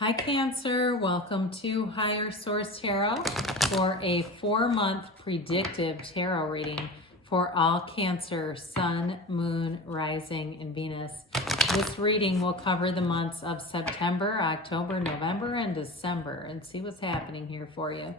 Hi Cancer, welcome to Higher Source Tarot for a 4-month predictive tarot reading for all Cancer, Sun, Moon, Rising, and Venus. This reading will cover the months of September, October, November, and December, and see what's happening here for you.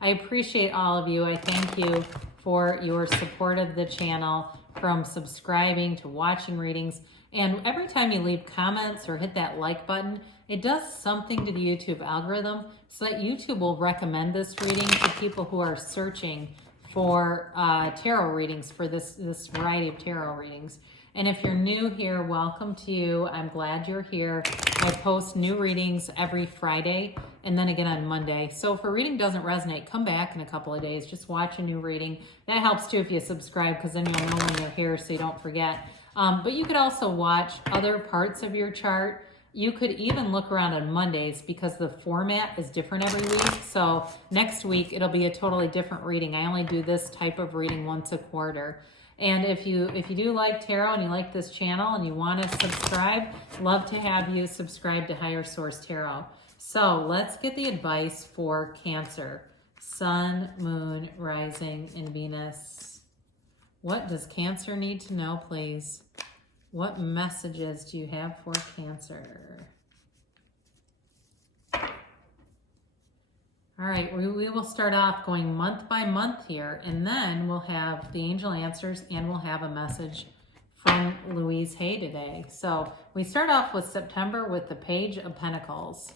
I appreciate all of you. I thank you for your support of the channel, from subscribing to watching readings. And every time you leave comments or hit that like button, it does something to the YouTube algorithm so that YouTube will recommend this reading to people who are searching for tarot readings, for this variety of tarot readings. And if you're new here, welcome to you. I'm glad you're here. I post new readings every Friday and then again on Monday. So if a reading doesn't resonate, come back in a couple of days. Just watch a new reading. That helps too if you subscribe, because then you'll know when you're here so you don't forget. But you could also watch other parts of your chart. You could even look around on Mondays because the format is different every week. So next week, it'll be a totally different reading. I only do this type of reading once a quarter. And if you do like tarot and you like this channel and you want to subscribe, love to have you subscribe to Higher Source Tarot. So let's get the advice for Cancer, Sun, Moon, Rising, and Venus. What does Cancer need to know, please? What messages do you have for Cancer? All right, we will start off going month by month here, and then we'll have the angel answers and we'll have a message from Louise Hay today. So we start off with September with the Page of Pentacles.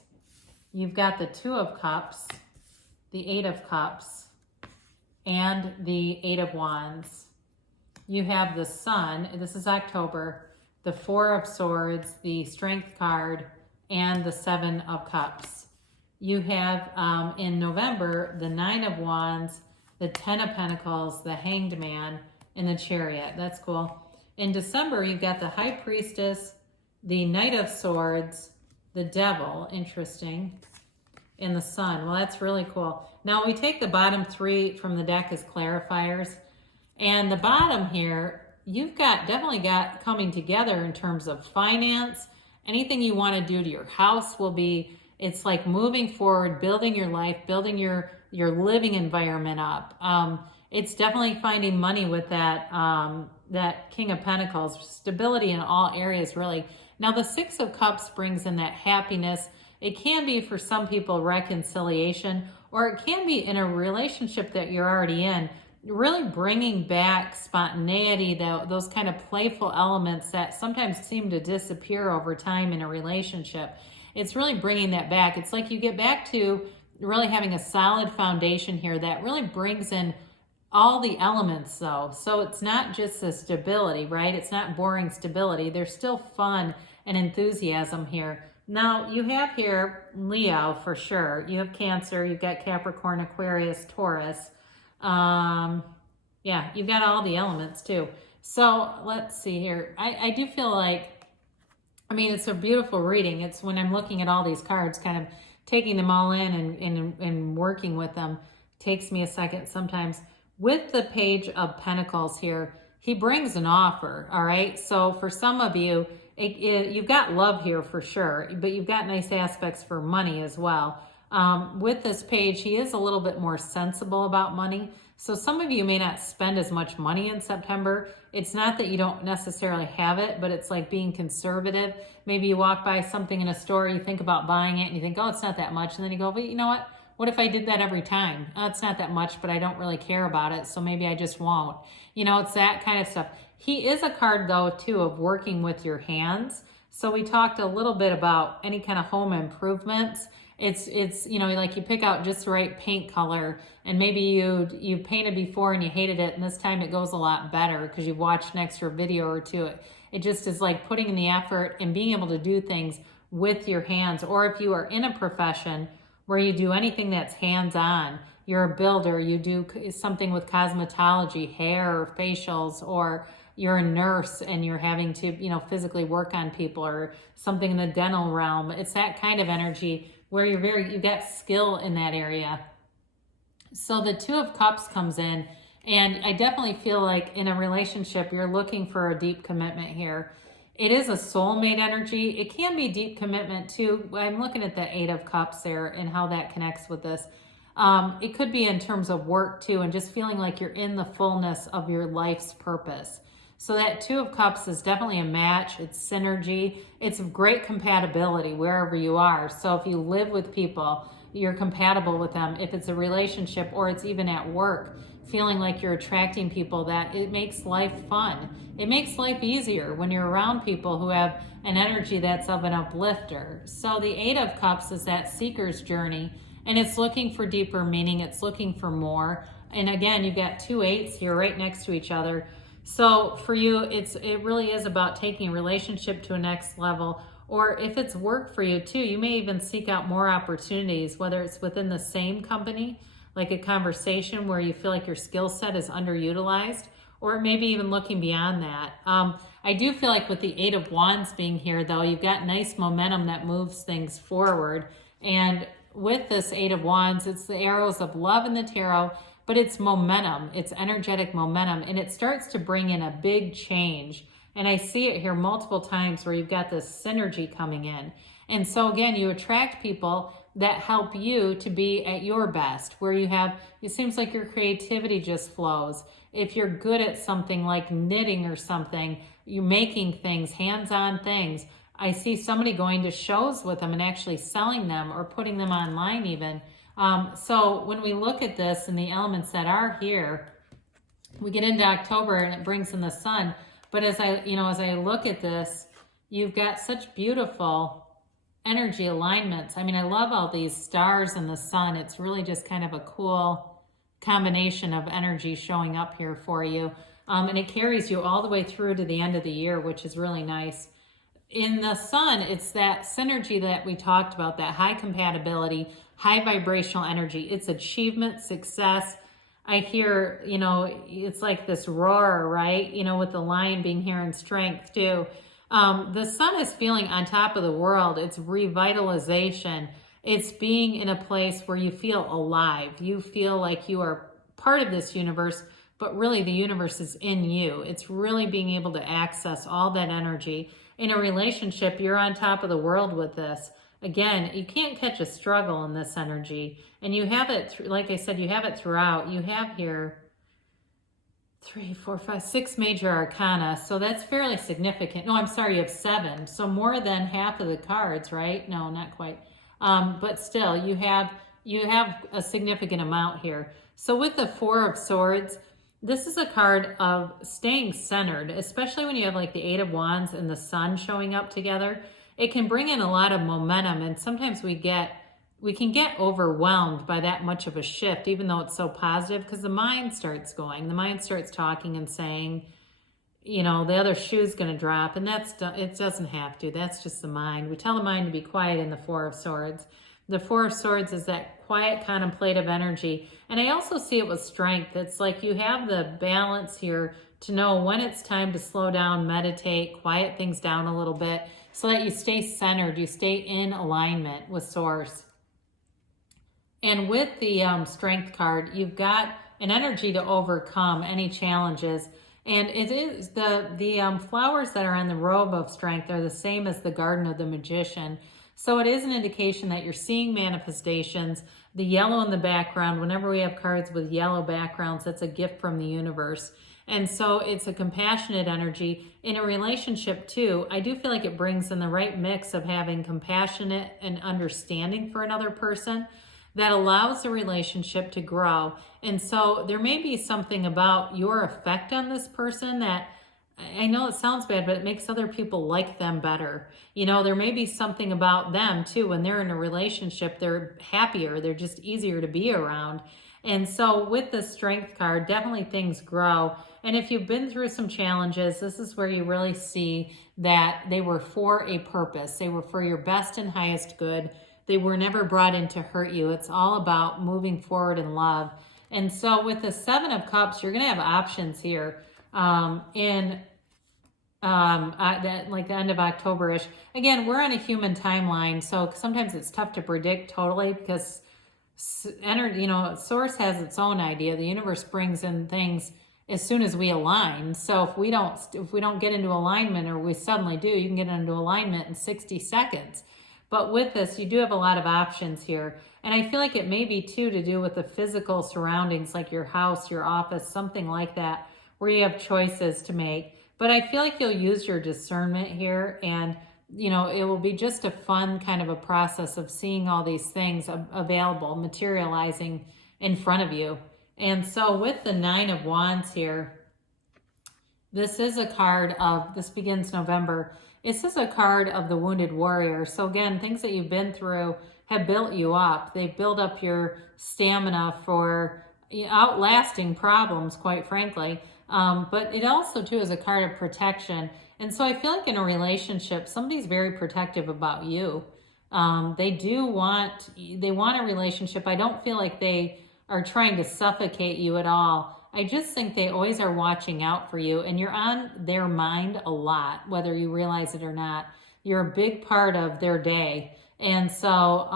You've got the Two of Cups, the Eight of Cups, and the Eight of Wands. You have the Sun, this is October, the Four of Swords, the Strength card, and the Seven of Cups. You have in November, the Nine of Wands, the Ten of Pentacles, the Hanged Man, and the Chariot. That's cool. In December, you've got the High Priestess, the Knight of Swords, the Devil, interesting, and the Sun. Well, that's really cool. Now, we take the bottom three from the deck as clarifiers. And the bottom here, you've definitely got coming together in terms of finance. Anything you want to do to your house will be, it's like moving forward, building your life, building your living environment up. It's definitely finding money with that King of Pentacles, stability in all areas, really. Now, the Six of Cups brings in that happiness. It can be, for some people, reconciliation, or it can be in a relationship that you're already in, really bringing back spontaneity, those kind of playful elements that sometimes seem to disappear over time in a relationship. It's really bringing that back. It's like you get back to really having a solid foundation here that really brings in all the elements, though. So it's not just the stability, right? It's not boring stability. There's still fun and enthusiasm here. Now, you have here Leo for sure. You have Cancer. You've got Capricorn, Aquarius, Taurus. Yeah, you've got all the elements too. So let's see here. I do feel like, I mean, it's a beautiful reading. It's when I'm looking at all these cards, kind of taking them all in and working with them, takes me a second sometimes. With the Page of Pentacles here, he brings an offer, all right? So for some of you, you've got love here for sure, but you've got nice aspects for money as well. With this page, he is a little bit more sensible about money. So some of you may not spend as much money in September. It's not that you don't necessarily have it, but it's like being conservative. Maybe you walk by something in a store, you think about buying it, and you think, oh, it's not that much. And then you go, but you know what? What if I did that every time? Oh, it's not that much, but I don't really care about it, so maybe I just won't. You know, it's that kind of stuff. He is a card, though, too, of working with your hands. So we talked a little bit about any kind of home improvements. It's you know, like you pick out just the right paint color, and maybe you painted before and you hated it, and this time it goes a lot better because you've watched an extra video or two. It just is like putting in the effort and being able to do things with your hands. Or if you are in a profession where you do anything that's hands-on, you're a builder, you do something with cosmetology, hair or facials, or you're a nurse and you're having to, you know, physically work on people, or something in the dental realm. It's that kind of energy where you've got skill in that area. So the Two of Cups comes in, and I definitely feel like in a relationship, you're looking for a deep commitment here. It is a soulmate energy. It can be deep commitment too. I'm looking at the Eight of Cups there and how that connects with this. It could be in terms of work too, and just feeling like you're in the fullness of your life's purpose. So that Two of Cups is definitely a match. It's synergy. It's great compatibility wherever you are. So if you live with people, you're compatible with them. If it's a relationship or it's even at work, feeling like you're attracting people, that it makes life fun. It makes life easier when you're around people who have an energy that's of an uplifter. So the Eight of Cups is that seeker's journey, and it's looking for deeper meaning. It's looking for more. And again, you've got two eights here right next to each other. So for you, it really is about taking a relationship to a next level. Or if it's work for you too, you may even seek out more opportunities, whether it's within the same company, like a conversation where you feel like your skill set is underutilized, or maybe even looking beyond that. I do feel like with the Eight of Wands being here though, you've got nice momentum that moves things forward. And with this Eight of Wands, it's the arrows of love in the tarot, but it's momentum, it's energetic momentum, and it starts to bring in a big change. And I see it here multiple times where you've got this synergy coming in. And so again, you attract people that help you to be at your best, where you have, it seems like your creativity just flows. If you're good at something like knitting or something, you're making things, hands-on things. I see somebody going to shows with them and actually selling them or putting them online even. So when we look at this and the elements that are here, we get into October and it brings in the sun. But as I look at this, you've got such beautiful energy alignments. I mean, I love all these stars and the sun. It's really just kind of a cool combination of energy showing up here for you. And it carries you all the way through to the end of the year, which is really nice. In the sun, it's that synergy that we talked about, that high compatibility, high vibrational energy. It's achievement, success. I hear, it's like this roar, right? With the lion being here in strength too. The sun is feeling on top of the world. It's revitalization. It's being in a place where you feel alive. You feel like you are part of this universe, but really the universe is in you. It's really being able to access all that energy. In a relationship, you're on top of the world with this. Again, you can't catch a struggle in this energy. And you have it, like I said, you have it throughout. You have here 3, 4, 5, 6 major arcana. So that's fairly significant. No, I'm sorry, you have 7. So more than half of the cards, right? No, not quite. But still, you have a significant amount here. So with the Four of Swords, this is a card of staying centered, especially when you have like the Eight of Wands and the sun showing up together. It can bring in a lot of momentum, and sometimes we can get overwhelmed by that much of a shift, even though it's so positive, because the mind starts going. The mind starts talking and saying, the other shoe's going to drop, and it doesn't have to. That's just the mind. We tell the mind to be quiet in the Four of Swords. The Four of Swords is that quiet, contemplative energy. And I also see it with strength. It's like you have the balance here to know when it's time to slow down, meditate, quiet things down a little bit so that you stay centered, you stay in alignment with Source. And with the Strength card, you've got an energy to overcome any challenges. And it is the flowers that are on the Robe of Strength are the same as the Garden of the Magician. So it is an indication that you're seeing manifestations. The yellow in the background, whenever we have cards with yellow backgrounds, that's a gift from the universe. And so it's a compassionate energy. In a relationship too, I do feel like it brings in the right mix of having compassionate and understanding for another person that allows the relationship to grow. And so there may be something about your effect on this person that, I know it sounds bad, but it makes other people like them better. There may be something about them too. When they're in a relationship, they're happier. They're just easier to be around. And so with the Strength card, definitely things grow. And if you've been through some challenges, this is where you really see that they were for a purpose. They were for your best and highest good. They were never brought in to hurt you. It's all about moving forward in love. And so with the Seven of Cups, you're going to have options here. Like the end of October-ish. Again, we're on a human timeline, so sometimes it's tough to predict totally because energy, Source has its own idea. The universe brings in things as soon as we align. So if we don't get into alignment, or we suddenly do, you can get into alignment in 60 seconds. But with this, you do have a lot of options here. And I feel like it may be too to do with the physical surroundings, like your house, your office, something like that, where you have choices to make. But I feel like you'll use your discernment here, and it will be just a fun kind of a process of seeing all these things available, materializing in front of you. And so with the 9 of Wands here, this is a card of, this begins November. This is a card of the wounded warrior. So again, things that you've been through have built you up. They build up your stamina for outlasting problems, quite frankly. But it also too is a card of protection. And so I feel like in a relationship, somebody's very protective about you. They want a relationship. I don't feel like they are trying to suffocate you at all. I just think they always are watching out for you, and you're on their mind a lot, whether you realize it or not. You're a big part of their day. And so,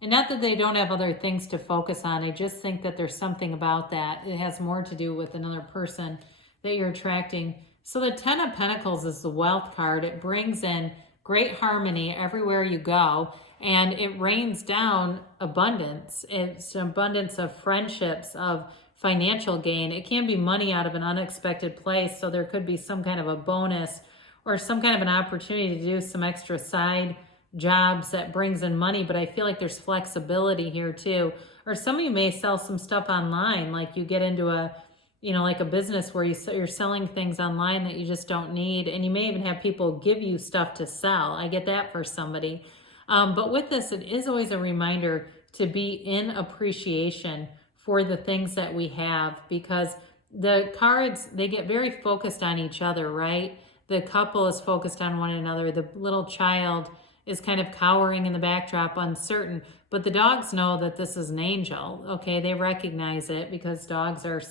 and not that they don't have other things to focus on. I just think that there's something about that. It has more to do with another person that you're attracting. So the 10 of Pentacles is the wealth card. It brings in great harmony everywhere you go, and it rains down abundance. It's an abundance of friendships, of financial gain. It can be money out of an unexpected place, so there could be some kind of a bonus or some kind of an opportunity to do some extra side jobs that brings in money. But I feel like there's flexibility here too. Or some of you may sell some stuff online, like you get into a like a business where you're selling things online that you just don't need, and you may even have people give you stuff to sell. I get that for somebody. But with this, it is always a reminder to be in appreciation for the things that we have, because the cards, they get very focused on each other, right? The couple is focused on one another. The little child is kind of cowering in the backdrop, uncertain. But the dogs know that this is an angel, okay? They recognize it because dogs are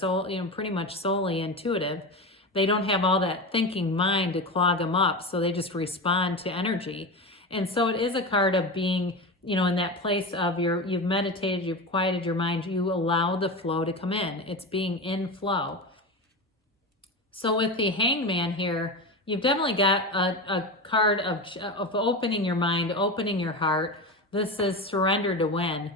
pretty much solely intuitive. They don't have all that thinking mind to clog them up, so they just respond to energy. And so it is a card of being, in that place of you've meditated, you've quieted your mind, you allow the flow to come in. It's being in flow. So with the Hangman here, you've definitely got a card of opening your mind, opening your heart. This is surrender to win.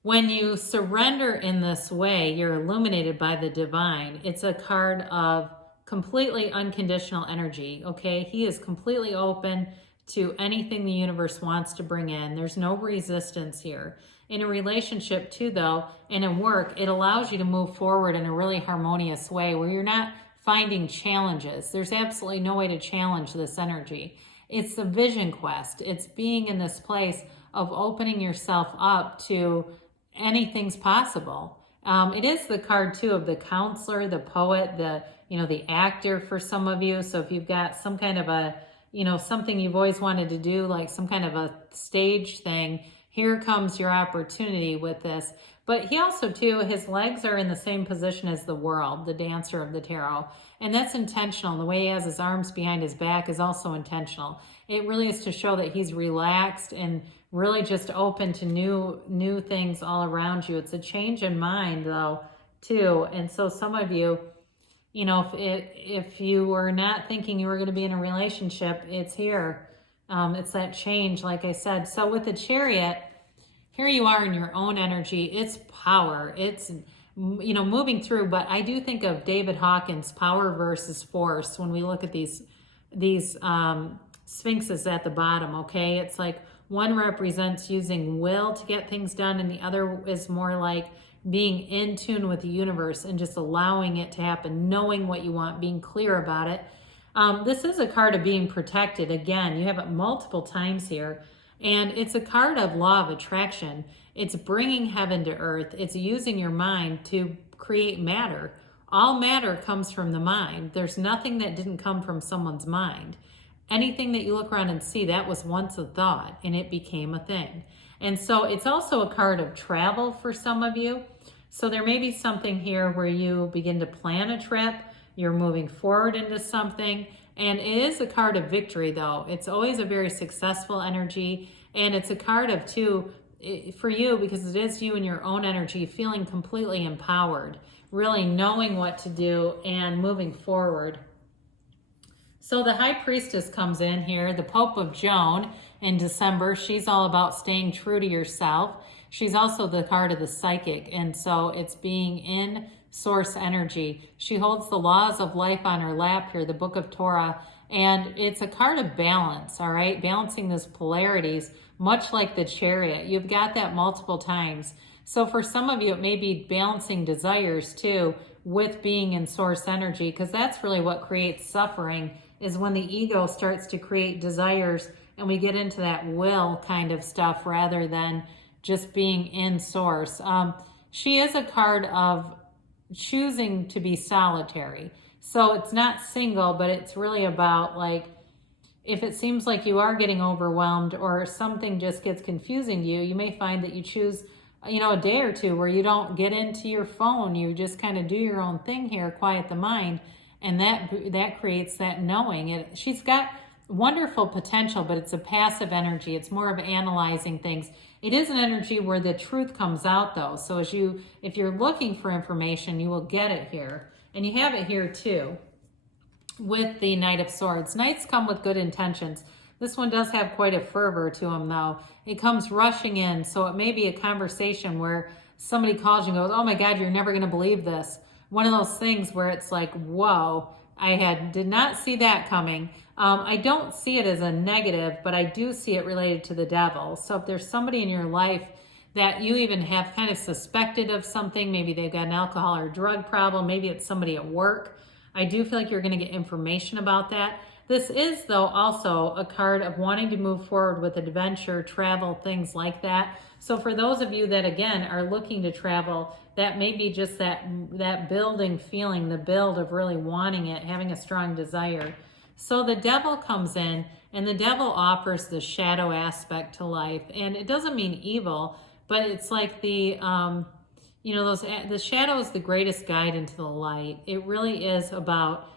When you surrender in this way, you're illuminated by the divine. It's a card of completely unconditional energy, okay? He is completely open to anything the universe wants to bring in. There's no resistance here. In a relationship too, though, and in work, it allows you to move forward in a really harmonious way where you're not finding challenges. There's absolutely no way to challenge this energy. It's the vision quest. It's being in this place of opening yourself up to anything's possible. It is the card too of the counselor, the poet, the actor for some of you. So if you've got some kind of a, something you've always wanted to do, like some kind of a stage thing, here comes your opportunity with this. But he also too, his legs are in the same position as the world, the dancer of the tarot. And that's intentional. The way he has his arms behind his back is also intentional. It really is to show that he's relaxed and really just open to new things all around you. It's a change in mind though, too. And so some of you, if you were not thinking you were going to be in a relationship, it's here. It's that change, like I said. So with the Chariot, here you are in your own energy. It's power. It's, moving through. But I do think of David Hawkins' power versus force when we look at these sphinxes at the bottom, okay? It's like one represents using will to get things done, and the other is more like being in tune with the universe and just allowing it to happen, knowing what you want, being clear about it. This is a card of being protected. Again, you have it multiple times here. And it's a card of law of attraction. It's bringing heaven to earth. It's using your mind to create matter. All matter comes from the mind. There's nothing that didn't come from someone's mind. Anything that you look around and see, that was once a thought and it became a thing. And so it's also a card of travel for some of you. So there may be something here where you begin to plan a trip. You're moving forward into something. And it is a card of victory, though. It's always a very successful energy. And it's a card of, too, for you, because it is you and your own energy, feeling completely empowered, really knowing what to do and moving forward. So the High Priestess comes in here, the Pope of Joan in December. She's all about staying true to yourself. She's also the card of the psychic, and so it's being in source energy. She holds the laws of life on her lap here, the Book of Torah, and it's a card of balance, all right? Balancing those polarities, much like the Chariot. You've got that multiple times. So for some of you, it may be balancing desires too with being in source energy, because that's really what creates suffering, is when the ego starts to create desires and we get into that will kind of stuff rather than just being in source. She is a card of choosing to be solitary. So it's not single, but it's really about, like, if it seems like you are getting overwhelmed or something just gets confusing to you, you may find that you choose, you know, a day or two where you don't get into your phone. You just kind of do your own thing here, quiet the mind. And that creates that knowing. She's got wonderful potential, but it's a passive energy. It's more of analyzing things. It is an energy where the truth comes out, though. So if you're looking for information, you will get it here. And you have it here too with the Knight of Swords. Knights come with good intentions. This one does have quite a fervor to them, though. It comes rushing in, so it may be a conversation where somebody calls you and goes, oh my God, you're never going to believe this. One of those things where it's like, whoa, did not see that coming. I don't see it as a negative, but I do see it related to the devil. So if there's somebody in your life that you even have kind of suspected of something, maybe they've got an alcohol or drug problem, maybe it's somebody at work, I do feel like you're going to get information about that. This is, though, also a card of wanting to move forward with adventure, travel, things like that. So for those of you that, again, are looking to travel, that may be just that building feeling, the build of really wanting it, having a strong desire. So the devil comes in, and the devil offers the shadow aspect to life. And it doesn't mean evil, but it's like the shadow is the greatest guide into the light. It really is about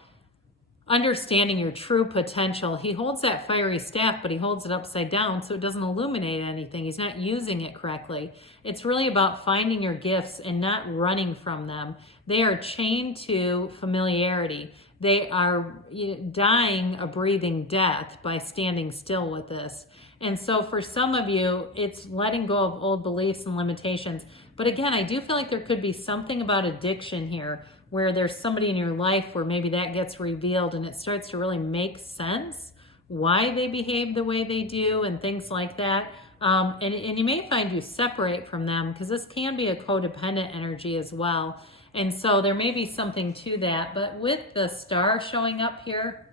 understanding your true potential. He holds that fiery staff, but he holds it upside down so it doesn't illuminate anything. He's not using it correctly. It's really about finding your gifts and not running from them. They are chained to familiarity. They are dying a breathing death by standing still with this. And so for some of you, it's letting go of old beliefs and limitations. But again, I do feel like there could be something about addiction here, where there's somebody in your life where maybe that gets revealed and it starts to really make sense why they behave the way they do and things like that. And you may find you separate from them, because this can be a codependent energy as well. And so there may be something to that. But with the star showing up here,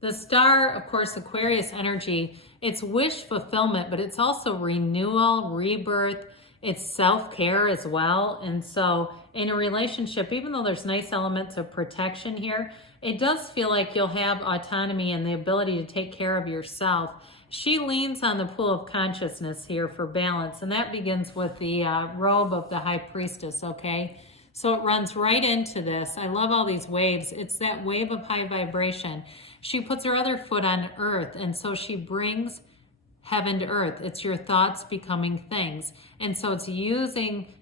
the star, of course, Aquarius energy, it's wish fulfillment, but it's also renewal, rebirth. It's self-care as well. And so in a relationship, even though there's nice elements of protection here, it does feel like you'll have autonomy and the ability to take care of yourself. She leans on the pool of consciousness here for balance, and that begins with the robe of the High Priestess, okay? So it runs right into this. I love all these waves. It's that wave of high vibration. She puts her other foot on earth, and so she brings heaven to earth. It's your thoughts becoming things. And so it's using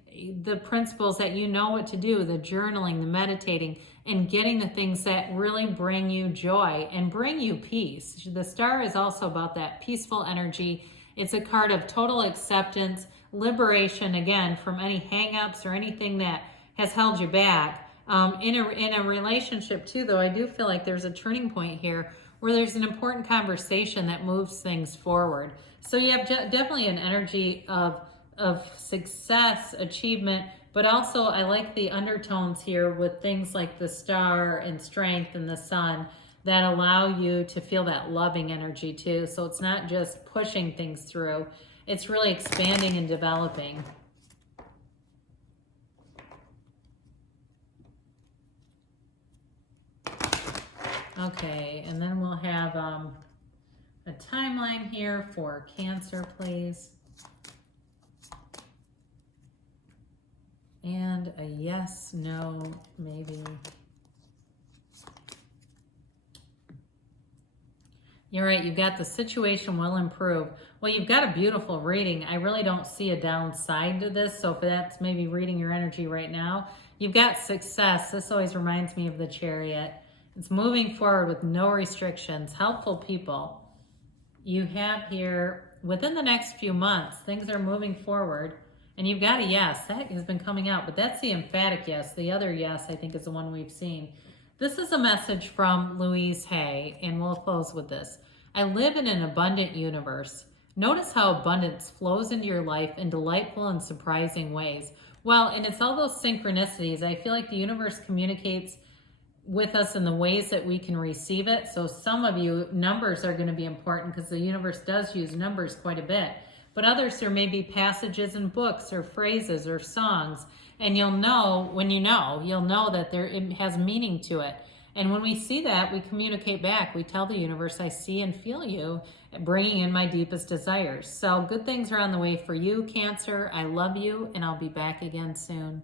the principles that you know what to do, the journaling, the meditating, and getting the things that really bring you joy and bring you peace. The star is also about that peaceful energy. It's a card of total acceptance, liberation, again, from any hang-ups or anything that has held you back. In a relationship too, though, I do feel like there's a turning point here where there's an important conversation that moves things forward. So you have definitely an energy of success, achievement, but also I like the undertones here with things like the star and strength and the sun that allow you to feel that loving energy too. So it's not just pushing things through, it's really expanding and developing. Okay, and then we'll have a timeline here for Cancer, please. And a yes, no, maybe. You're right. You've got the situation will improve. Well, you've got a beautiful reading. I really don't see a downside to this. So if that's maybe reading your energy right now, you've got success. This always reminds me of the Chariot. It's moving forward with no restrictions, helpful people. You have here, within the next few months, things are moving forward. And you've got a yes. That has been coming out, but that's the emphatic yes. The other yes, I think, is the one we've seen. This is a message from Louise Hay, and we'll close with this. I live in an abundant universe. Notice how abundance flows into your life in delightful and surprising ways. Well, and it's all those synchronicities. I feel like the universe communicates with us in the ways that we can receive it. So some of you, numbers are going to be important because the universe does use numbers quite a bit. But others, there may be passages in books or phrases or songs, and you'll know, when you'll know that it has meaning to it. And when we see that, we communicate back. We tell the universe, I see and feel you, bringing in my deepest desires. So good things are on the way for you, Cancer. I love you, and I'll be back again soon.